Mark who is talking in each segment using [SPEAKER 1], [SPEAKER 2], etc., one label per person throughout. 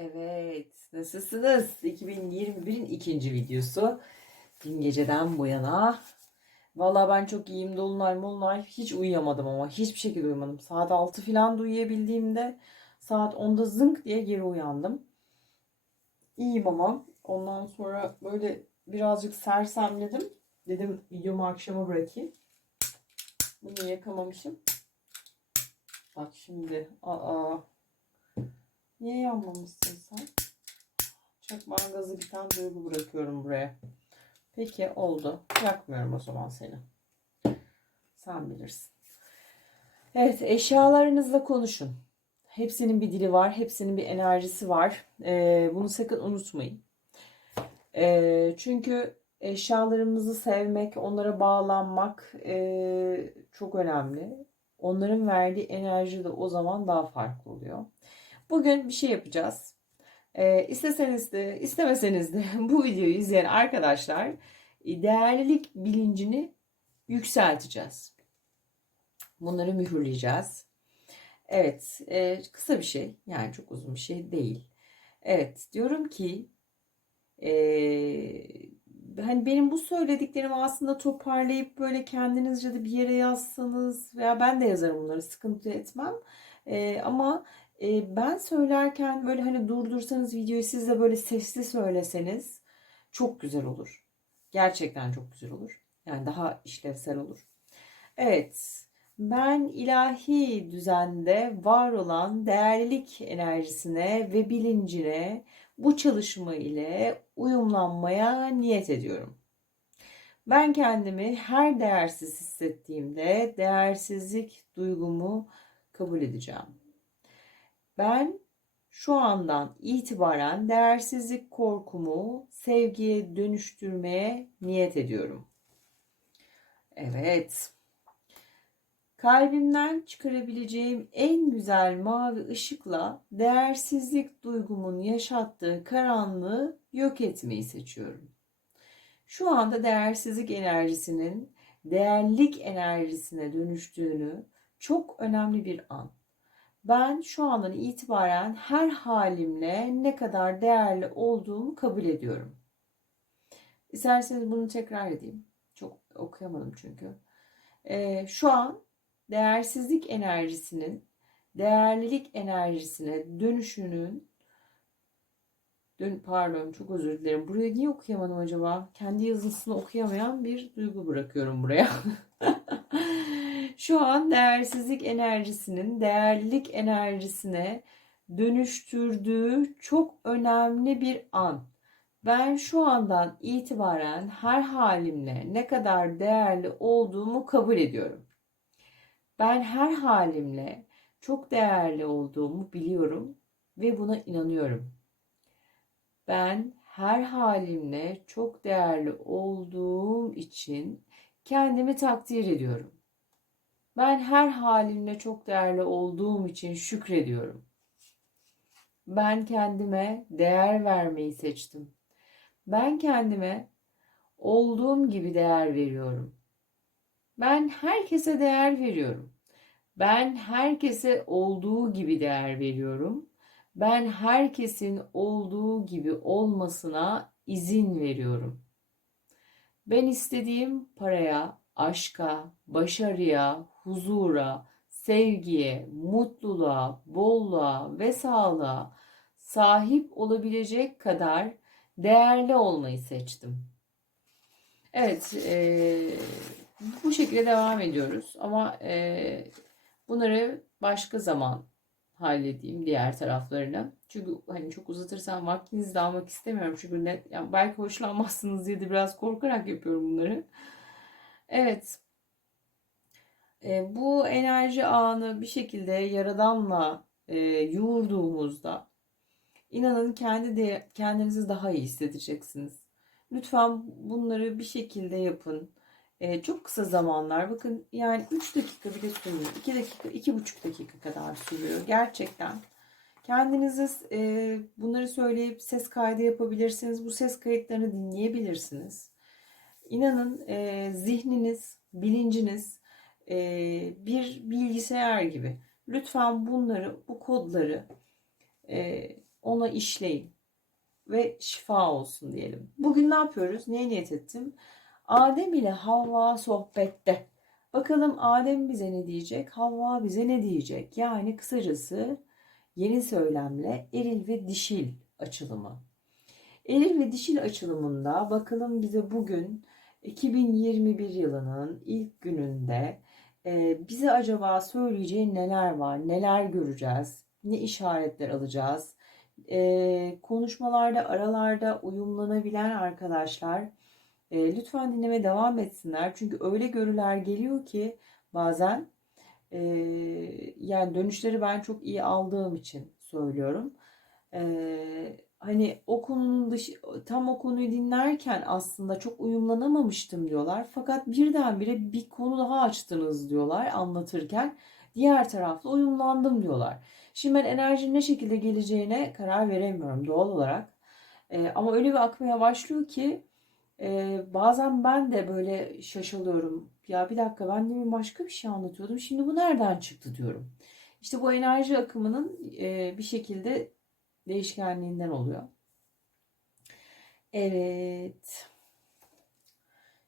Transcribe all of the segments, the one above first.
[SPEAKER 1] Evet, nasılsınız? 2021'in ikinci videosu. Dün geceden bu yana. Vallahi ben çok iyiyim. Dolunay molunay. Hiç uyuyamadım ama. Hiçbir şekilde uyumadım. Saat 6 falan da uyuyabildiğimde saat 10'da zınk diye geri uyandım. İyiyim ama. Ondan sonra böyle birazcık sersemledim. Dedim videomu akşama bırakayım. Bunu yakamamışım. Bak şimdi. Aa. Niye yanmamışsın sen? Çakmağın gazı biten duygu bırakıyorum buraya. Peki oldu. Yakmıyorum o zaman seni. Sen bilirsin. Evet eşyalarınızla konuşun. Hepsinin bir dili var. Hepsinin bir enerjisi var. Ee, bunu sakın unutmayın. Ee, çünkü eşyalarımızı sevmek, onlara bağlanmak ee, çok önemli. Onların verdiği enerji de o zaman daha farklı oluyor. Bugün bir şey yapacağız. Ee, isteseniz de istemeseniz de bu videoyu izleyen arkadaşlar e, değerlilik bilincini yükselteceğiz. Bunları mühürleyeceğiz. Evet, e, kısa bir şey. Yani çok uzun bir şey değil. Evet, diyorum ki e, hani benim bu söylediklerimi aslında toparlayıp böyle kendinizce de bir yere yazsanız veya ben de yazarım bunları sıkıntı etmem. E, ama e, ben söylerken böyle hani durdursanız videoyu siz de böyle sesli söyleseniz çok güzel olur. Gerçekten çok güzel olur. Yani daha işlevsel olur. Evet. Ben ilahi düzende var olan değerlilik enerjisine ve bilincine bu çalışma ile uyumlanmaya niyet ediyorum. Ben kendimi her değersiz hissettiğimde değersizlik duygumu kabul edeceğim. Ben şu andan itibaren değersizlik korkumu sevgiye dönüştürmeye niyet ediyorum. Evet. Kalbimden çıkarabileceğim en güzel mavi ışıkla değersizlik duygumun yaşattığı karanlığı yok etmeyi seçiyorum. Şu anda değersizlik enerjisinin değerlik enerjisine dönüştüğünü çok önemli bir an. Ben şu andan itibaren her halimle ne kadar değerli olduğumu kabul ediyorum. İsterseniz bunu tekrar edeyim. Çok okuyamadım çünkü. Ee, şu an değersizlik enerjisinin değerlilik enerjisine dönüşünün dön pardon çok özür dilerim. Burayı niye okuyamadım acaba? Kendi yazısını okuyamayan bir duygu bırakıyorum buraya. Şu an değersizlik enerjisinin değerlilik enerjisine dönüştürdüğü çok önemli bir an. Ben şu andan itibaren her halimle ne kadar değerli olduğumu kabul ediyorum. Ben her halimle çok değerli olduğumu biliyorum ve buna inanıyorum. Ben her halimle çok değerli olduğum için kendimi takdir ediyorum. Ben her halimle çok değerli olduğum için şükrediyorum. Ben kendime değer vermeyi seçtim. Ben kendime olduğum gibi değer veriyorum. Ben herkese değer veriyorum. Ben herkese olduğu gibi değer veriyorum. Ben herkesin olduğu gibi olmasına izin veriyorum. Ben istediğim paraya, aşka, başarıya, huzura, sevgiye, mutluluğa, bolluğa ve sağlığa sahip olabilecek kadar değerli olmayı seçtim. Evet, e, bu şekilde devam ediyoruz ama e, bunları başka zaman halledeyim diğer taraflarını. Çünkü hani çok uzatırsam vaktinizi de almak istemiyorum. Çünkü ne, yani belki hoşlanmazsınız diye de biraz korkarak yapıyorum bunları. Evet. E, bu enerji ağını bir şekilde yaradanla e, yoğurduğumuzda inanın kendi de kendinizi daha iyi hissedeceksiniz. Lütfen bunları bir şekilde yapın. E, çok kısa zamanlar bakın yani 3 dakika bile sürmüyor. 2 dakika, 2,5 dakika kadar sürüyor gerçekten. Kendinize e, bunları söyleyip ses kaydı yapabilirsiniz. Bu ses kayıtlarını dinleyebilirsiniz. İnanın e, zihniniz, bilinciniz bir bilgisayar gibi. Lütfen bunları, bu kodları e, Ona işleyin ve şifa olsun diyelim. Bugün ne yapıyoruz? Neye niyet ettim? Adem ile Havva sohbette. Bakalım Adem bize ne diyecek? Havva bize ne diyecek? Yani kısacası yeni söylemle eril ve dişil açılımı. Eril ve dişil açılımında bakalım bize bugün 2021 yılının ilk gününde e, bize acaba söyleyeceği neler var, neler göreceğiz, ne işaretler alacağız. E, konuşmalarda aralarda uyumlanabilen arkadaşlar e, lütfen dinlemeye devam etsinler. Çünkü öyle görüler geliyor ki bazen e, yani dönüşleri ben çok iyi aldığım için söylüyorum. E, hani o konunun dışı, tam o konuyu dinlerken aslında çok uyumlanamamıştım diyorlar. Fakat birdenbire bir konu daha açtınız diyorlar anlatırken. Diğer tarafta uyumlandım diyorlar. Şimdi ben enerjinin ne şekilde geleceğine karar veremiyorum doğal olarak. E, ama öyle bir akmaya başlıyor ki e, bazen ben de böyle şaşalıyorum. Ya bir dakika ben demin başka bir şey anlatıyordum. Şimdi bu nereden çıktı diyorum. İşte bu enerji akımının e, bir şekilde değişkenliğinden oluyor. Evet.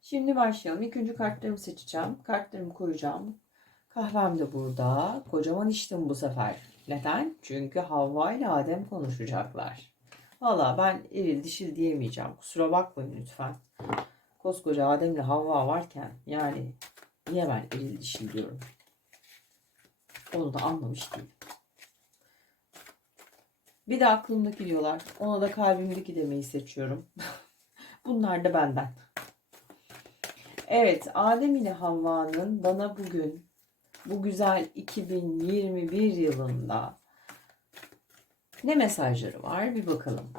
[SPEAKER 1] Şimdi başlayalım. İlk önce kartlarımı seçeceğim. Kartlarımı koyacağım. Kahvem de burada. Kocaman içtim bu sefer. Neden? Çünkü Havva ile Adem konuşacaklar. Valla ben eril dişil diyemeyeceğim. Kusura bakmayın lütfen. Koskoca Adem ile Havva varken yani niye ben eril dişil diyorum. Onu da anlamış değilim. Bir de aklımdaki diyorlar. Ona da kalbimdeki demeyi seçiyorum. Bunlar da benden. Evet, Adem ile Havva'nın bana bugün bu güzel 2021 yılında ne mesajları var bir bakalım.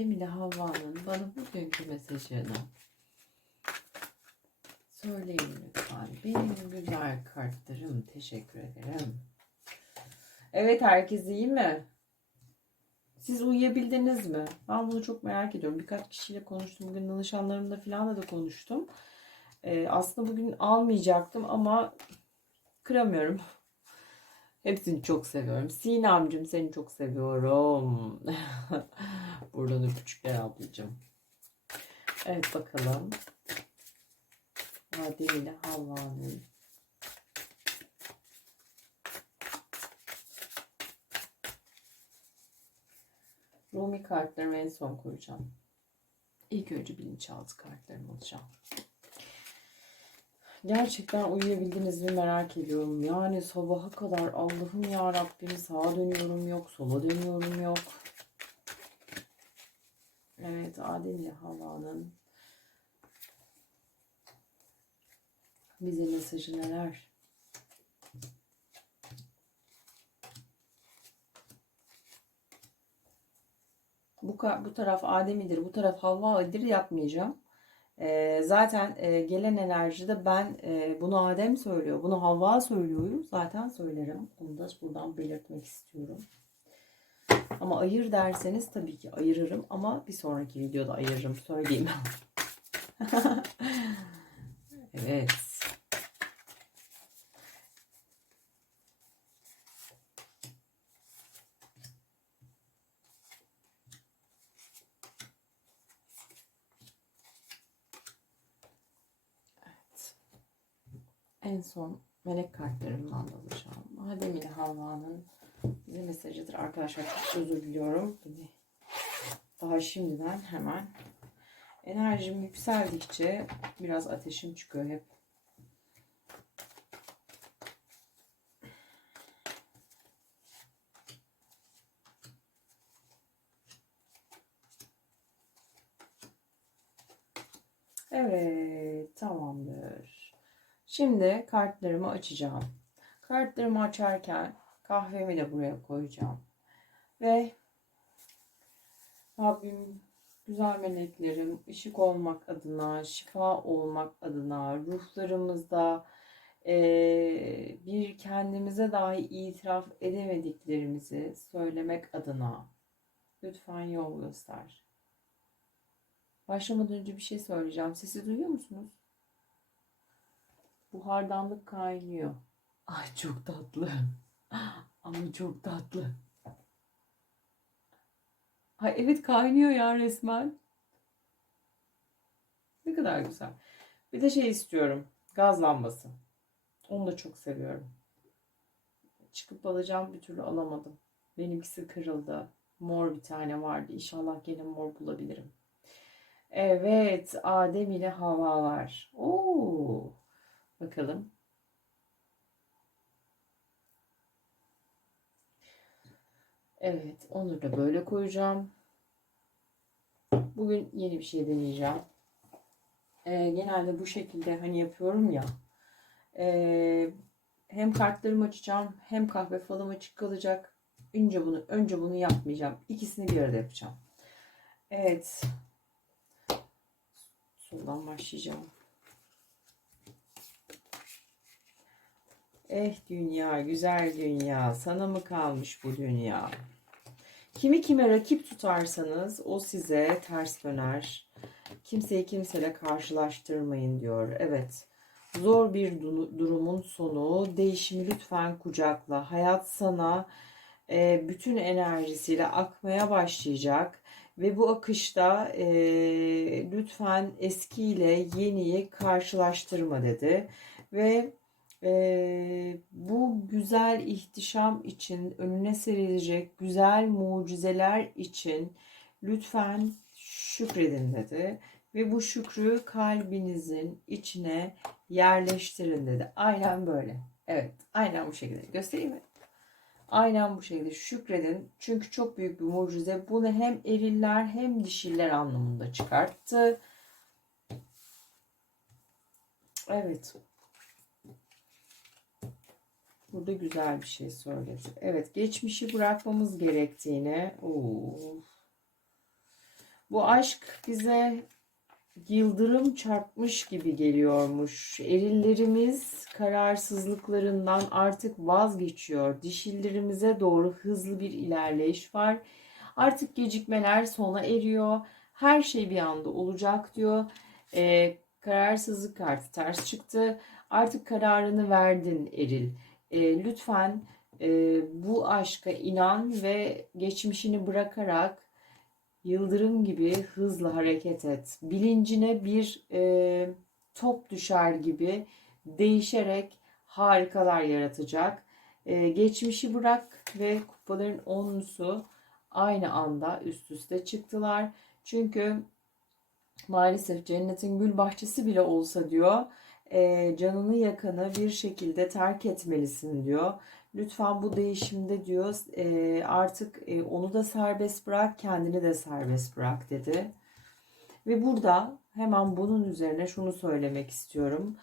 [SPEAKER 1] Kartlarımdan Adem ile Havva'nın bana bugünkü mesajını söyleyin lütfen. Benim güzel kartlarım. Teşekkür ederim. Evet herkes iyi mi? Siz uyuyabildiniz mi? Ben bunu çok merak ediyorum. Birkaç kişiyle konuştum. Bugün danışanlarımla falan da konuştum. Ee, aslında bugün almayacaktım ama kıramıyorum. Hepsini çok seviyorum. Sinemcim seni çok seviyorum. Buradan öpücükler ablacığım. Evet bakalım. Adem ile Havva'nın Rumi kartlarımı en son koyacağım. İlk önce bilinçaltı kartlarımı alacağım. Gerçekten uyuyabildiniz mi merak ediyorum. Yani sabaha kadar Allah'ım ya Rabbim sağa dönüyorum yok, sola dönüyorum yok. Evet Adem ile Havva'nın bize mesajı neler? Bu, bu taraf Adem'idir, bu taraf Havva'dır yapmayacağım. E, zaten e, gelen enerjide ben e, bunu Adem söylüyor, bunu Havva söylüyorum. Zaten söylerim. Bunu da buradan belirtmek istiyorum. Ama ayır derseniz tabii ki ayırırım ama bir sonraki videoda ayırırım söyleyeyim. evet. En son melek kartlarımdan da alacağım. Adem ile Havva'nın bize mesajıdır. Arkadaşlar çok özür diliyorum. Daha şimdiden hemen enerjim yükseldikçe biraz ateşim çıkıyor hep. Evet, tamamdır. Şimdi kartlarımı açacağım. Kartlarımı açarken kahvemi de buraya koyacağım. Ve Rabbim güzel meleklerim, ışık olmak adına, şifa olmak adına, ruhlarımızda eee, bir kendimize dahi itiraf edemediklerimizi söylemek adına lütfen yol göster. Başlamadan önce bir şey söyleyeceğim. Sesi duyuyor musunuz? Buhardanlık kaynıyor. Ay çok tatlı. Ama çok tatlı. Ay evet kaynıyor ya resmen. Ne kadar güzel. Bir de şey istiyorum. Gaz lambası. Onu da çok seviyorum. Çıkıp alacağım bir türlü alamadım. Benimkisi kırıldı. Mor bir tane vardı. İnşallah gene mor bulabilirim. Evet, Adem ile Havva var. Oo. Bakalım. Evet, onu da böyle koyacağım. Bugün yeni bir şey deneyeceğim. Ee, genelde bu şekilde hani yapıyorum ya. Ee, hem kartlarımı açacağım, hem kahve falım açık kalacak. Önce bunu, önce bunu yapmayacağım. İkisini bir arada yapacağım. Evet. Soldan başlayacağım. Eh dünya, güzel dünya, sana mı kalmış bu dünya? Kimi kime rakip tutarsanız o size ters döner. Kimseyi kimseyle karşılaştırmayın diyor. Evet. Zor bir du- durumun sonu. Değişimi lütfen kucakla. Hayat sana e, bütün enerjisiyle akmaya başlayacak. Ve bu akışta e, lütfen eskiyle yeniyi karşılaştırma dedi. Ve e, bu güzel ihtişam için önüne serilecek güzel mucizeler için lütfen şükredin dedi. Ve bu şükrü kalbinizin içine yerleştirin dedi. Aynen böyle. Evet, aynen bu şekilde. Göstereyim mi? Aynen bu şekilde şükredin. Çünkü çok büyük bir mucize. Bunu hem eriller hem dişiller anlamında çıkarttı. Evet. Burada güzel bir şey söyledi. Evet, geçmişi bırakmamız gerektiğini. Oo. Bu aşk bize yıldırım çarpmış gibi geliyormuş. Erillerimiz kararsızlıklarından artık vazgeçiyor. Dişillerimize doğru hızlı bir ilerleyiş var. Artık gecikmeler sona eriyor. Her şey bir anda olacak diyor. Ee, kararsızlık kartı ters çıktı. Artık kararını verdin Eril. Ee, lütfen e, bu aşka inan ve geçmişini bırakarak yıldırım gibi hızlı hareket et. Bilincine bir e, top düşer gibi değişerek harikalar yaratacak. E, geçmişi bırak ve kupaların onlusu aynı anda üst üste çıktılar. Çünkü maalesef cennetin gül bahçesi bile olsa diyor e, canını yakanı bir şekilde terk etmelisin diyor. Lütfen bu değişimde diyor e, artık e, onu da serbest bırak, kendini de serbest bırak dedi. Ve burada hemen bunun üzerine şunu söylemek istiyorum.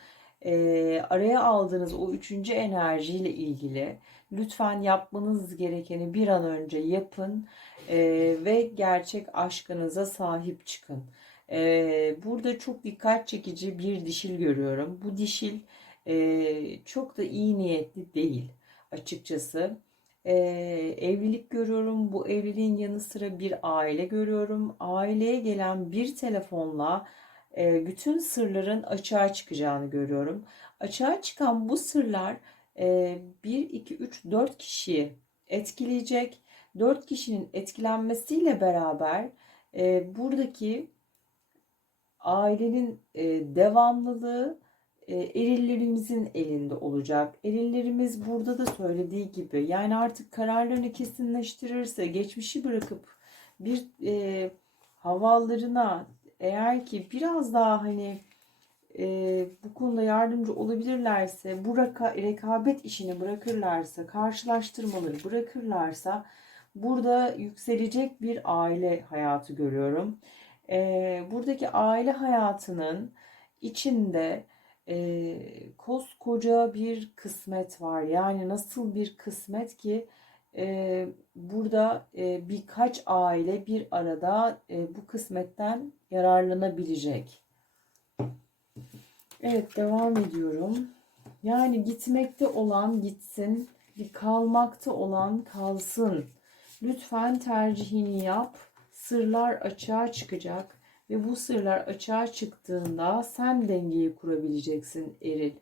[SPEAKER 1] E, araya aldığınız o üçüncü enerjiyle ilgili lütfen yapmanız gerekeni bir an önce yapın e, ve gerçek aşkınıza sahip çıkın. E, burada çok dikkat çekici bir dişil görüyorum. Bu dişil e, çok da iyi niyetli değil açıkçası. Ee, evlilik görüyorum. Bu evliliğin yanı sıra bir aile görüyorum. Aileye gelen bir telefonla e, bütün sırların açığa çıkacağını görüyorum. Açığa çıkan bu sırlar e, 1, 2, 3, 4 kişiyi etkileyecek. 4 kişinin etkilenmesiyle beraber e, buradaki ailenin e, devamlılığı e, erillerimizin elinde olacak. Erillerimiz burada da söylediği gibi yani artık kararlarını kesinleştirirse geçmişi bırakıp bir e, havalarına eğer ki biraz daha hani e, bu konuda yardımcı olabilirlerse, bu reka, rekabet işini bırakırlarsa, karşılaştırmaları bırakırlarsa burada yükselecek bir aile hayatı görüyorum. E, buradaki aile hayatının içinde e, koskoca bir kısmet var. Yani nasıl bir kısmet ki e, burada e, birkaç aile bir arada e, bu kısmetten yararlanabilecek. Evet devam ediyorum. Yani gitmekte olan gitsin, kalmakta olan kalsın. Lütfen tercihini yap. Sırlar açığa çıkacak ve bu sırlar açığa çıktığında sen dengeyi kurabileceksin eril.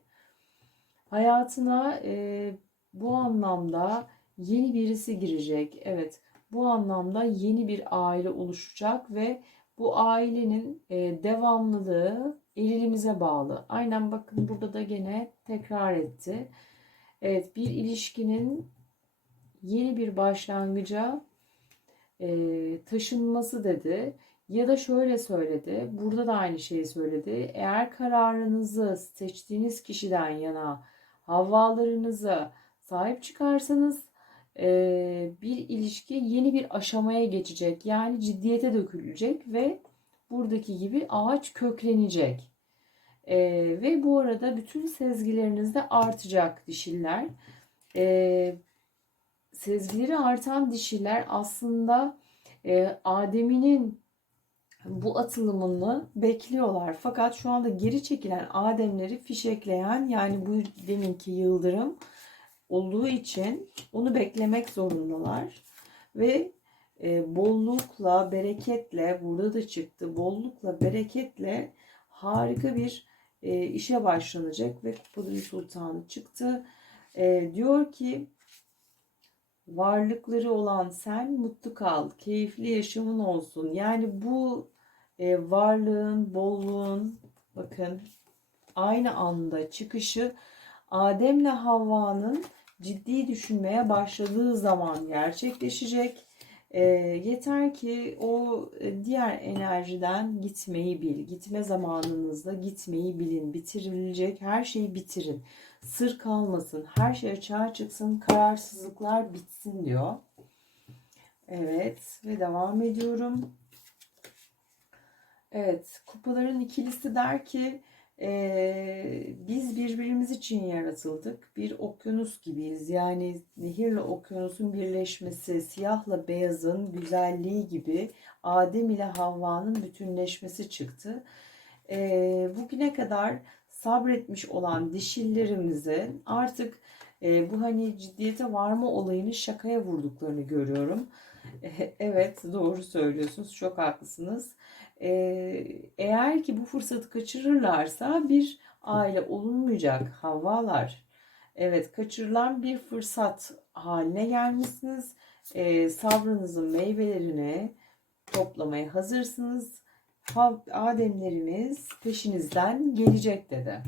[SPEAKER 1] Hayatına e, bu anlamda yeni birisi girecek. Evet, bu anlamda yeni bir aile oluşacak ve bu ailenin e, devamlılığı erilimize bağlı. Aynen bakın burada da gene tekrar etti. Evet, bir ilişkinin yeni bir başlangıca e, taşınması dedi. Ya da şöyle söyledi. Burada da aynı şeyi söyledi. Eğer kararınızı seçtiğiniz kişiden yana havalarınıza sahip çıkarsanız e, bir ilişki yeni bir aşamaya geçecek. Yani ciddiyete dökülecek ve buradaki gibi ağaç köklenecek. E, ve bu arada bütün sezgileriniz de artacak dişiller. E, sezgileri artan dişiler aslında e, Adem'inin bu atılımını bekliyorlar. Fakat şu anda geri çekilen Ademleri fişekleyen yani bu deminki yıldırım olduğu için onu beklemek zorundalar. Ve e, bollukla, bereketle, burada da çıktı, bollukla, bereketle harika bir e, işe başlanacak ve Kupaların Sultanı çıktı. E, diyor ki varlıkları olan sen mutlu kal, keyifli yaşamın olsun. Yani bu e, varlığın, bolluğun bakın aynı anda çıkışı Adem'le Havva'nın ciddi düşünmeye başladığı zaman gerçekleşecek. E, yeter ki o e, diğer enerjiden gitmeyi bil. Gitme zamanınızda gitmeyi bilin. Bitirilecek her şeyi bitirin. Sır kalmasın. Her şey açığa çıksın. Kararsızlıklar bitsin diyor. Evet ve devam ediyorum. Evet, kupaların ikilisi der ki e, biz birbirimiz için yaratıldık. Bir okyanus gibiyiz. Yani nehirle okyanusun birleşmesi, siyahla beyazın güzelliği gibi Adem ile Havva'nın bütünleşmesi çıktı. E, bugüne kadar sabretmiş olan dişillerimizin artık e, bu hani ciddiyete varma olayını şakaya vurduklarını görüyorum. E, evet doğru söylüyorsunuz. Çok haklısınız. Eğer ki bu fırsatı kaçırırlarsa bir aile olunmayacak havalar. Evet kaçırılan bir fırsat haline gelmişsiniz. Ee, sabrınızın meyvelerini toplamaya hazırsınız. Ademlerimiz peşinizden gelecek dedi.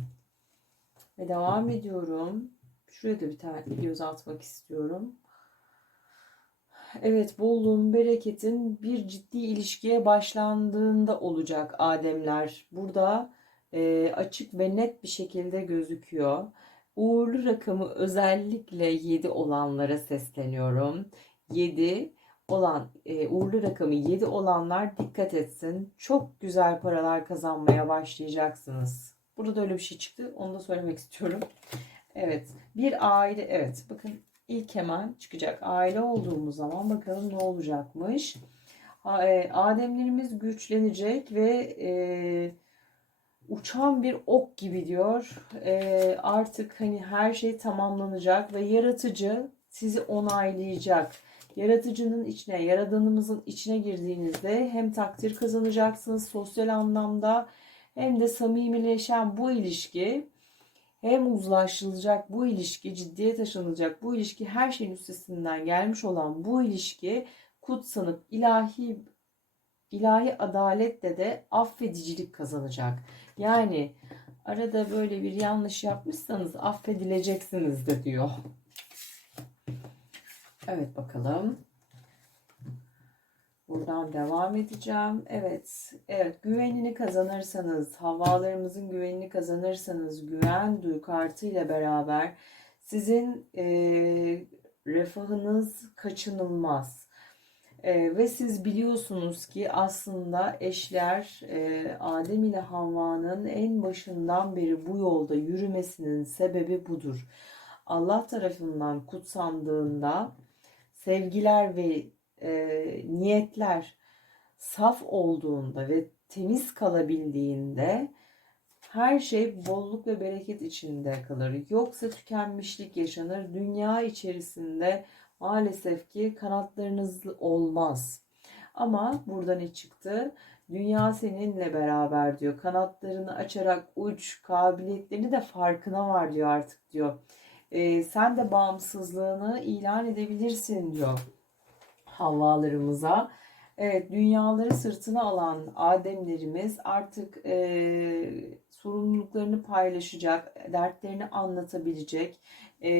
[SPEAKER 1] Ve devam ediyorum. Şuraya da bir tane göz atmak istiyorum. Evet, bolluğun, bereketin bir ciddi ilişkiye başlandığında olacak Ademler. Burada e, açık ve net bir şekilde gözüküyor. Uğurlu rakamı özellikle 7 olanlara sesleniyorum. 7 olan e, uğurlu rakamı 7 olanlar dikkat etsin. Çok güzel paralar kazanmaya başlayacaksınız. Burada da öyle bir şey çıktı. Onu da söylemek istiyorum. Evet. Bir aile evet bakın ilk hemen çıkacak. Aile olduğumuz zaman bakalım ne olacakmış. E, Ademlerimiz güçlenecek ve e, uçan bir ok gibi diyor. E, artık hani her şey tamamlanacak ve yaratıcı sizi onaylayacak. Yaratıcının içine, yaradanımızın içine girdiğinizde hem takdir kazanacaksınız sosyal anlamda hem de samimileşen bu ilişki hem uzlaşılacak bu ilişki, ciddiye taşınacak bu ilişki, her şeyin üstesinden gelmiş olan bu ilişki kutsanıp ilahi ilahi adaletle de affedicilik kazanacak. Yani arada böyle bir yanlış yapmışsanız affedileceksiniz de diyor. Evet bakalım. Buradan devam edeceğim. Evet, evet güvenini kazanırsanız, havalarımızın güvenini kazanırsanız, güven duyu kartıyla beraber sizin e, refahınız kaçınılmaz. E, ve siz biliyorsunuz ki aslında eşler e, Adem ile Havva'nın en başından beri bu yolda yürümesinin sebebi budur. Allah tarafından kutsandığında sevgiler ve e, niyetler saf olduğunda ve temiz kalabildiğinde her şey bolluk ve bereket içinde kalır. Yoksa tükenmişlik yaşanır. Dünya içerisinde maalesef ki kanatlarınız olmaz. Ama burada ne çıktı? Dünya seninle beraber diyor. Kanatlarını açarak uç, kabiliyetlerini de farkına var diyor artık diyor. Ee, sen de bağımsızlığını ilan edebilirsin diyor Havvalarımıza. Evet, dünyaları sırtına alan Ademlerimiz artık e, sorumluluklarını paylaşacak, dertlerini anlatabilecek, e,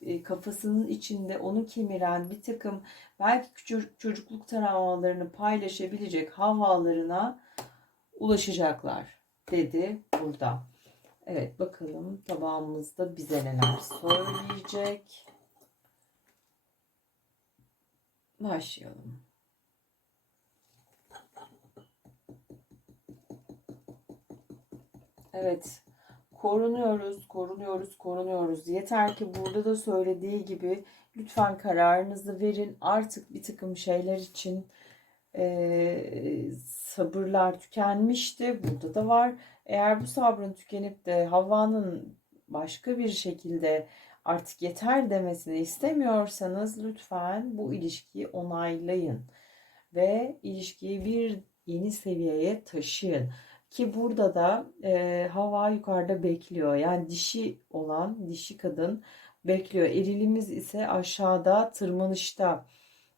[SPEAKER 1] e, kafasının içinde onu kemiren bir takım belki küçük çocukluk travmalarını paylaşabilecek havalarına ulaşacaklar dedi burada. Evet bakalım tabağımızda bize neler söyleyecek. Başlayalım. Evet. Korunuyoruz, korunuyoruz, korunuyoruz. Yeter ki burada da söylediği gibi lütfen kararınızı verin. Artık bir takım şeyler için e, sabırlar tükenmişti. Burada da var. Eğer bu sabrın tükenip de Havva'nın başka bir şekilde artık yeter demesini istemiyorsanız lütfen bu ilişkiyi onaylayın ve ilişkiyi bir yeni seviyeye taşıyın. Ki burada da e, hava yukarıda bekliyor. Yani dişi olan, dişi kadın bekliyor. Erilimiz ise aşağıda tırmanışta.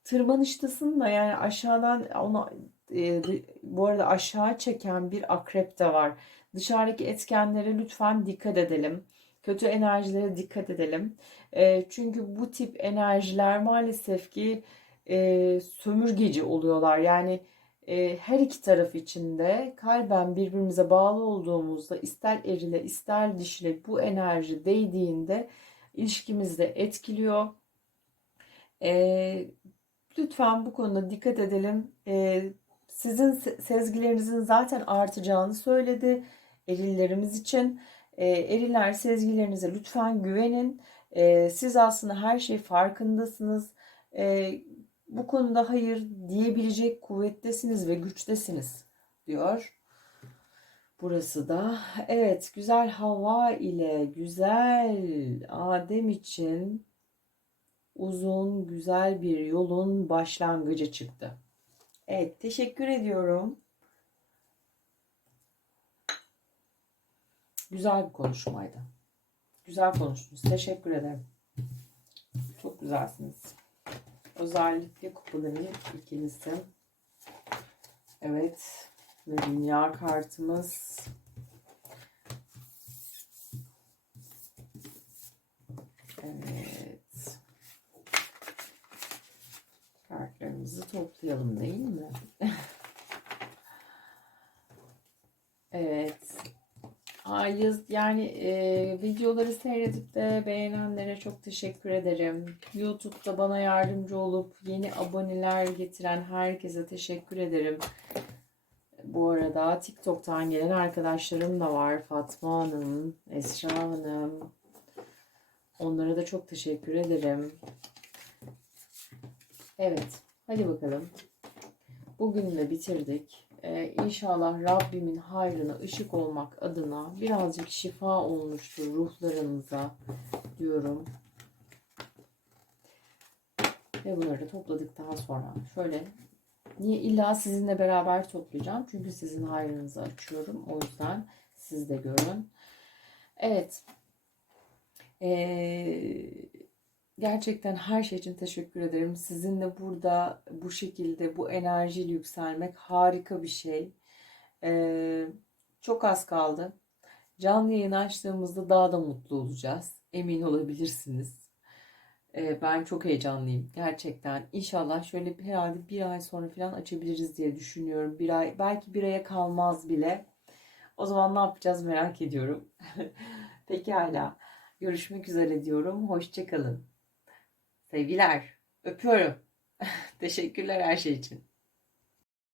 [SPEAKER 1] Tırmanıştasın da yani aşağıdan onu e, bu arada aşağı çeken bir akrep de var. Dışarıdaki etkenlere lütfen dikkat edelim. Kötü enerjilere dikkat edelim. E, çünkü bu tip enerjiler maalesef ki e, sömürgeci oluyorlar. Yani e, her iki taraf içinde kalben birbirimize bağlı olduğumuzda ister erile ister dişile bu enerji değdiğinde ilişkimizi de etkiliyor. E, lütfen bu konuda dikkat edelim. E, sizin sezgilerinizin zaten artacağını söyledi erillerimiz için. E, eriller sezgilerinize lütfen güvenin. E, siz aslında her şey farkındasınız. E, bu konuda hayır diyebilecek kuvvettesiniz ve güçtesiniz diyor. Burası da evet güzel hava ile güzel Adem için uzun güzel bir yolun başlangıcı çıktı. Evet teşekkür ediyorum. Güzel bir konuşmaydı. Güzel konuştunuz. Teşekkür ederim. Çok güzelsiniz. Özellikle kupaların ikilisi. Evet. Ve dünya kartımız. Evet. Kartlarımızı toplayalım değil mi? evet. Hayır, yani e, videoları seyredip de beğenenlere çok teşekkür ederim. YouTube'da bana yardımcı olup yeni aboneler getiren herkese teşekkür ederim. Bu arada TikTok'tan gelen arkadaşlarım da var. Fatma Hanım, Esra Hanım. Onlara da çok teşekkür ederim. Evet, hadi bakalım. Bugün de bitirdik e, inşallah Rabbimin hayrına ışık olmak adına birazcık şifa olmuştur ruhlarınıza diyorum. Ve bunları da topladıktan sonra şöyle niye illa sizinle beraber toplayacağım? Çünkü sizin hayrınızı açıyorum. O yüzden siz de görün. Evet. Ee, Gerçekten her şey için teşekkür ederim. Sizinle burada bu şekilde bu enerjiyle yükselmek harika bir şey. Ee, çok az kaldı. Canlı yayın açtığımızda daha da mutlu olacağız. Emin olabilirsiniz. Ee, ben çok heyecanlıyım gerçekten. İnşallah şöyle herhalde bir ay sonra falan açabiliriz diye düşünüyorum. Bir ay belki bir aya kalmaz bile. O zaman ne yapacağız merak ediyorum. Pekala. Görüşmek üzere diyorum. Hoşçakalın. Sevgiler. Öpüyorum. Teşekkürler her şey için.